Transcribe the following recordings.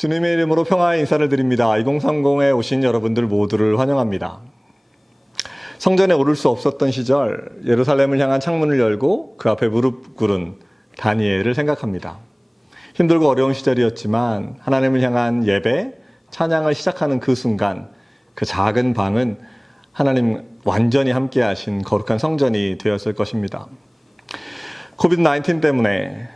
주님의 이름으로 평화의 인사를 드립니다. 2030에 오신 여러분들 모두를 환영합니다. 성전에 오를 수 없었던 시절 예루살렘을 향한 창문을 열고 그 앞에 무릎 꿇은 다니엘을 생각합니다. 힘들고 어려운 시절이었지만 하나님을 향한 예배, 찬양을 시작하는 그 순간 그 작은 방은 하나님 완전히 함께 하신 거룩한 성전이 되었을 것입니다. 코비드-19 때문에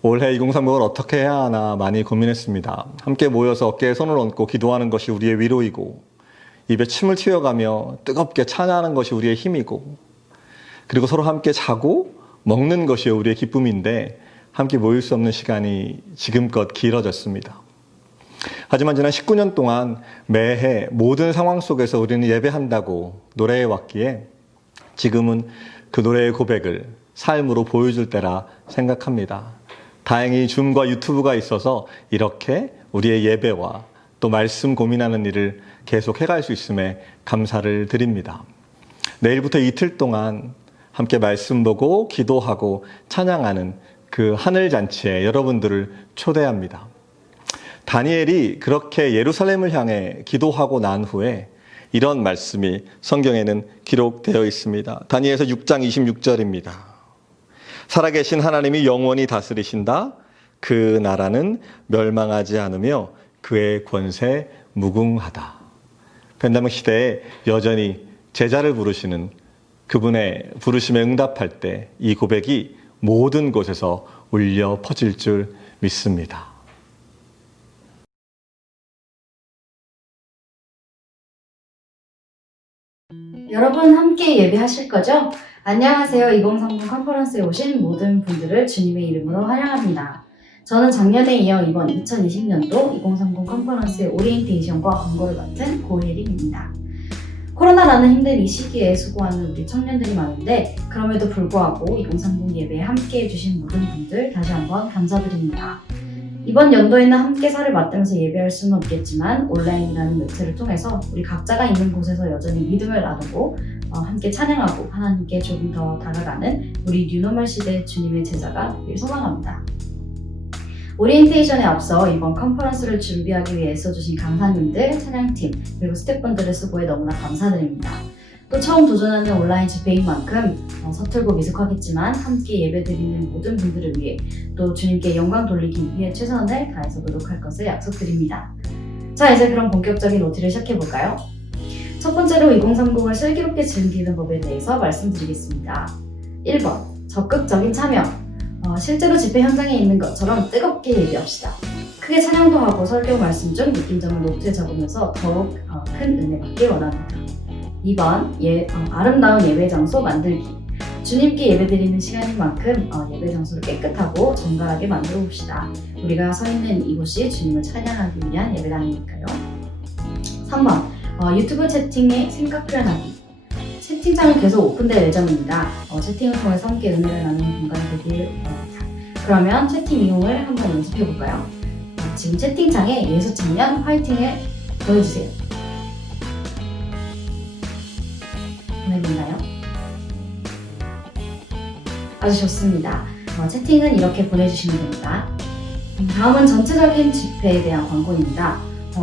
올해 2030을 어떻게 해야 하나 많이 고민했습니다. 함께 모여서 어깨에 손을 얹고 기도하는 것이 우리의 위로이고 입에 침을 튀어가며 뜨겁게 찬양하는 것이 우리의 힘이고 그리고 서로 함께 자고 먹는 것이 우리의 기쁨인데 함께 모일 수 없는 시간이 지금껏 길어졌습니다. 하지만 지난 19년 동안 매해 모든 상황 속에서 우리는 예배한다고 노래해 왔기에 지금은 그 노래의 고백을 삶으로 보여줄 때라 생각합니다. 다행히 줌과 유튜브가 있어서 이렇게 우리의 예배와 또 말씀 고민하는 일을 계속 해갈 수 있음에 감사를 드립니다. 내일부터 이틀 동안 함께 말씀 보고 기도하고 찬양하는 그 하늘잔치에 여러분들을 초대합니다. 다니엘이 그렇게 예루살렘을 향해 기도하고 난 후에 이런 말씀이 성경에는 기록되어 있습니다. 다니엘서 6장 26절입니다. 살아계신 하나님이 영원히 다스리신다. 그 나라는 멸망하지 않으며 그의 권세 무궁하다. 벤자민 시대에 여전히 제자를 부르시는 그분의 부르심에 응답할 때 이 고백이 모든 곳에서 울려 퍼질 줄 믿습니다. 여러분 함께 예배하실 거죠? 안녕하세요. 2030 컨퍼런스에 오신 모든 분들을 주님의 이름으로 환영합니다. 저는 작년에 이어 이번 2020년도 2030 컨퍼런스의 오리엔테이션과 광고를 맡은 고혜림입니다. 코로나라는 힘든 이 시기에 수고하는 우리 청년들이 많은데 그럼에도 불구하고 2030 예배에 함께 해주신 모든 분들 다시 한번 감사드립니다. 이번 연도에는 함께 살을 맞대면서 예배할 수는 없겠지만 온라인이라는 매체를 통해서 우리 각자가 있는 곳에서 여전히 믿음을 나누고 함께 찬양하고 하나님께 조금 더 다가가는 우리 뉴노멀 시대 주님의 제자가 되길 소망합니다. 오리엔테이션에 앞서 이번 컨퍼런스를 준비하기 위해 애써주신 강사님들, 찬양팀, 그리고 스태프분들의 수고에 너무나 감사드립니다. 또 처음 도전하는 온라인 집회인 만큼 서툴고 미숙하겠지만 함께 예배드리는 모든 분들을 위해 또 주님께 영광 돌리기 위해 최선을 다해서 노력할 것을 약속드립니다. 자, 이제 그럼 본격적인 OT를 시작해볼까요? 첫 번째로 2030을 슬기롭게 즐기는 법에 대해서 말씀드리겠습니다. 1번, 적극적인 참여. 실제로 집회 현장에 있는 것처럼 뜨겁게 예배합시다. 크게 찬양도 하고 설교 말씀 중 느낀 점을 노트에 적으면서 더욱 큰 은혜 받길 원합니다. 2번, 아름다운 예배 장소 만들기. 주님께 예배드리는 시간인 만큼 예배 장소를 깨끗하고 정갈하게 만들어 봅시다. 우리가 서 있는 이곳이 주님을 찬양하기 위한 예배당이니까요. 3번, 유튜브 채팅에 생각 표현하기. 채팅창은 계속 오픈될 예정입니다. 채팅을 통해서 함께 은혜를 나누는 공간이 되길 원합니다. 그러면 채팅 이용을 한번 연습해 볼까요? 지금 채팅창에 예수 청년 화이팅을 보내주세요. 보내보나요? 아주 좋습니다. 채팅은 이렇게 보내주시면 됩니다. 다음은 전체적인 집회에 대한 광고입니다.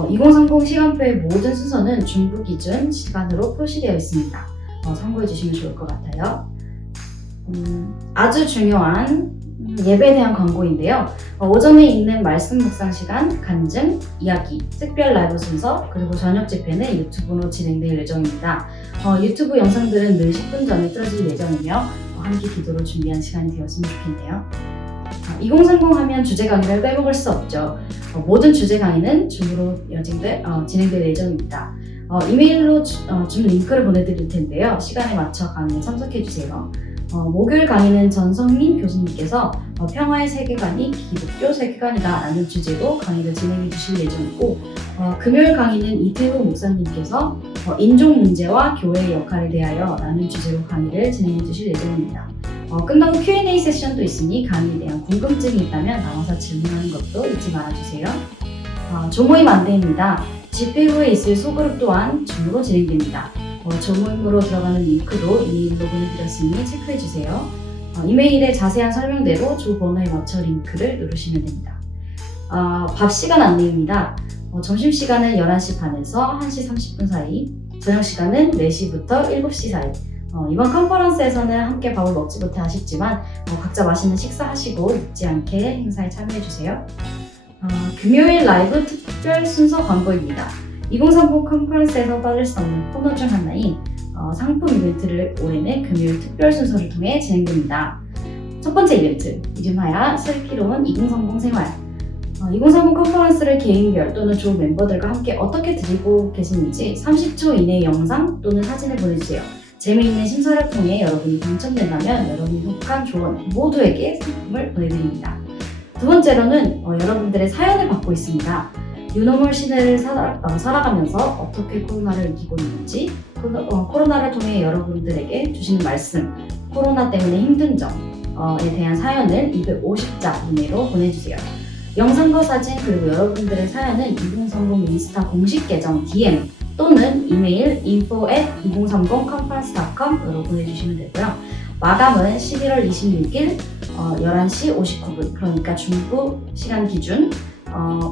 2030 시간표의 모든 순서는 중부 기준 시간으로 표시되어 있습니다. 참고해 주시면 좋을 것 같아요. 아주 중요한 예배에 대한 광고인데요. 오전에 있는 말씀 묵상 시간, 간증, 이야기, 특별 라이브 순서, 그리고 저녁 집회는 유튜브로 진행될 예정입니다. 유튜브 영상들은 늘 10분 전에 틀어질 예정이며 함께 기도로 준비한 시간이 되었으면 좋겠네요. 2030 하면 주제 강의를 빼먹을 수 없죠. 모든 주제 강의는 줌으로 진행될 예정입니다. 이메일로 줌 링크를 보내드릴 텐데요. 시간에 맞춰 강의에 참석해주세요. 목요일 강의는 전성민 교수님께서 평화의 세계관이 기독교 세계관이다 라는 주제로 강의를 진행해 주실 예정이고 금요일 강의는 이태우 목사님께서 인종 문제와 교회의 역할에 대하여 라는 주제로 강의를 진행해 주실 예정입니다. 끝나고 Q&A 세션도 있으니 강의에 대한 궁금증이 있다면 나와서 질문하는 것도 잊지 말아주세요. 조모임 안내입니다. 집회 후에 있을 소그룹 또한 줌으로 진행됩니다. 조모임으로 들어가는 링크도 이메일로 보내드렸으니 체크해주세요. 이메일에 자세한 설명대로 조 번호에 맞춰 링크를 누르시면 됩니다. 밥 시간 안내입니다. 점심시간은 11시 반에서 1시 30분 사이, 저녁시간은 4시부터 7시 사이. 이번 컨퍼런스에서는 함께 밥을 먹지 못해 아쉽지만 각자 맛있는 식사하시고 늦지 않게 행사에 참여해주세요. 금요일 라이브 특별 순서 광고입니다. 2030 컨퍼런스에서 빠질 수 없는 코너 중 하나인 상품 이벤트를 올해는 금요일 특별 순서를 통해 진행됩니다. 첫 번째 이벤트, 이름하여 슬기로운 2030 생활. 2030 컨퍼런스를 개인별 또는 조 멤버들과 함께 어떻게 드리고 계시는지 30초 이내의 영상 또는 사진을 보내주세요. 재미있는 심사를 통해 여러분이 당첨된다면 여러분이 속한 조원 모두에게 상품을 보내드립니다. 두 번째로는 여러분들의 사연을 받고 있습니다. 뉴노멀 시대를 살아가면서 어떻게 코로나를 이기고 있는지, 코로나를 통해 여러분들에게 주시는 말씀, 코로나 때문에 힘든 점에 대한 사연을 250자 이내로 보내주세요. 영상과 사진 그리고 여러분들의 사연은 2030 인스타 공식 계정 DM 또는 이메일 info@2030conference.com으로 보내주시면 되고요. 마감은 11월 26일 11시 59분, 그러니까 중부 시간 기준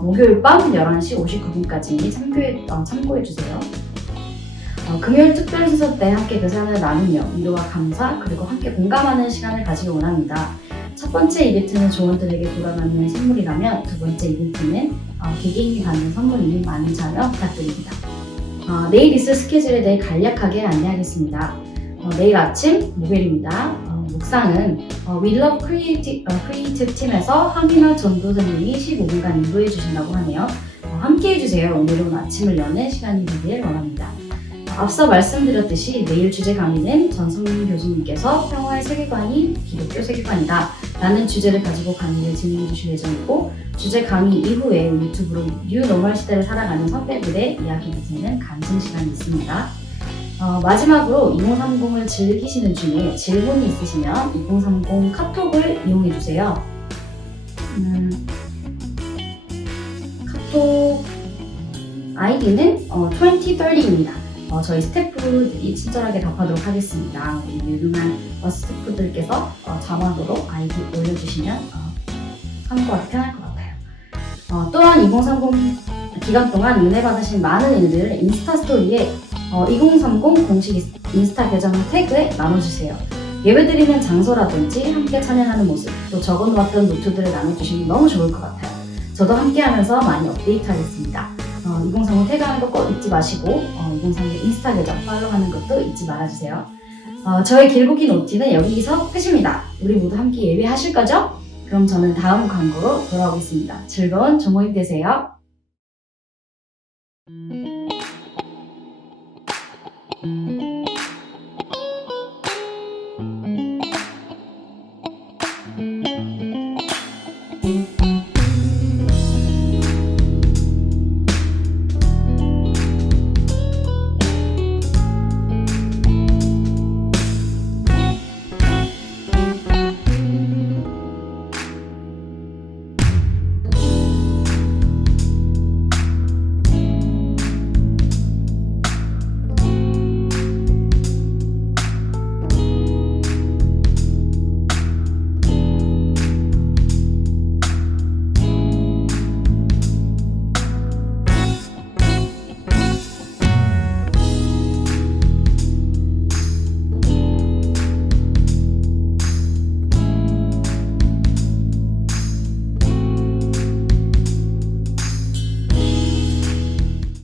목요일 밤 11시 59분까지 참고해주세요. 금요일 특별 순서 때 함께 그 사연을 나누며 위로와 감사 그리고 함께 공감하는 시간을 가지기 원합니다. 첫 번째 이벤트는 조원들에게 돌아가는 선물이라면 두 번째 이벤트는 개개인이 받는 선물이니 많은 참여 부탁드립니다. 내일 있을 스케줄에 대해 간략하게 안내하겠습니다. 내일 아침 목요일입니다. 묵상은 We Love Creative 팀에서 하민아 전도사님이 15분간 인도해 주신다고 하네요. 함께 해주세요. 오늘은 아침을 여는 시간이 되길 원합니다. 앞서 말씀드렸듯이 내일 주제 강의는 전성민 교수님께서 평화의 세계관이 기독교 세계관이다 라는 주제를 가지고 강의를 진행해 주실 예정이고, 주제 강의 이후에 유튜브로 뉴노멀 시대를 살아가는 선배들의 이야기를 듣는 간증 시간이 있습니다. 마지막으로 2030을 즐기시는 중에 질문이 있으시면 2030 카톡을 이용해 주세요. 카톡 아이디는 2030입니다. 저희 스태프들이 친절하게 답하도록 하겠습니다. 유능한 스태프들께서 자막으로 아이디 올려주시면 참고하기 편할 것 같아요. 또한 2030 기간 동안 은혜 받으신 많은 일들을 인스타 스토리에 2030 공식 인스타 계정을 태그해 나눠주세요. 예배드리는 장소라든지 함께 찬양하는 모습, 또 적어놓았던 노트들을 나눠주시면 너무 좋을 것 같아요. 저도 함께하면서 많이 업데이트하겠습니다. 2030 태그하는 거 꼭 잊지 마시고 2030 인스타 계정 팔로우하는 것도 잊지 말아주세요. 저의 길고 긴 OT는 여기서 끝입니다. 우리 모두 함께 예배하실 거죠? 그럼 저는 다음 광고로 돌아오겠습니다. 즐거운 종모임 되세요.